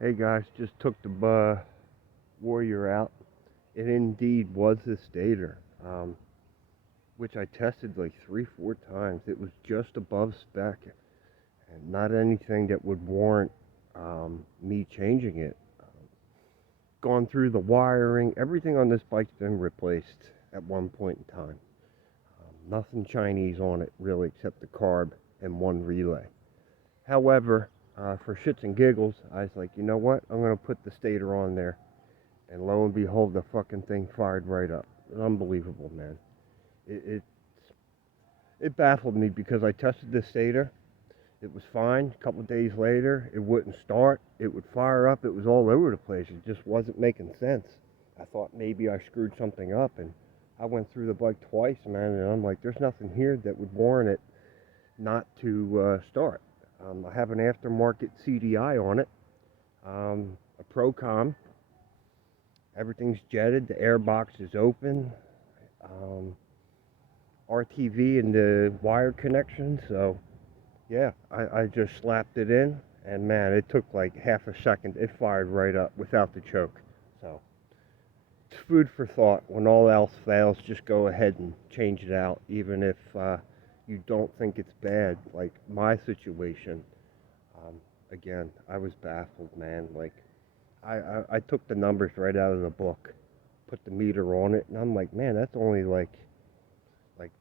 Hey guys, just took the Warrior out. It indeed was a stator, which I tested like 3, 4 times. It was just above spec and not anything that would warrant me changing it. Gone through the wiring, everything on this bike's been replaced at one point in time. Nothing Chinese on it really except the carb and one relay. However, for shits and giggles, I was like, you know what? I'm going to put the stator on there. And lo and behold, the fucking thing fired right up. Unbelievable, man. It, it, it baffled me because I tested the stator. It was fine. A couple of days later, it wouldn't start. It would fire up. It was all over the place. It just wasn't making sense. I thought maybe I screwed something up, and I went through the bike twice, man, and I'm like, there's nothing here that would warrant it not to start. I have an aftermarket CDI on it, a Procom. Everything's jetted. The air box is open. Um, RTV and the wire connection. So, yeah, I just slapped it in. And man, it took like half a second. It fired right up without the choke. So, it's food for thought. When all else fails, just go ahead and change it out. Even if you don't think it's bad. Like my situation. Um, again, I was baffled, man. Like, I took the numbers right out of the book, put the meter on it, and I'm like, man, that's only like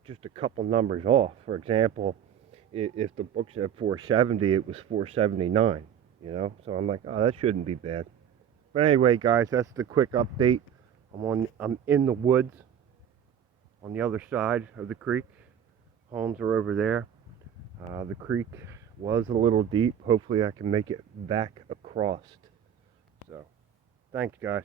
just a couple numbers off. For example, if the book said 470, it was 479. So I'm like, oh, that shouldn't be bad. But anyway, guys, that's the quick update. I'm in the woods on the other side of the creek. Homes are over there. The creek was a little deep. Hopefully, I can make it back across. So, thanks, guys.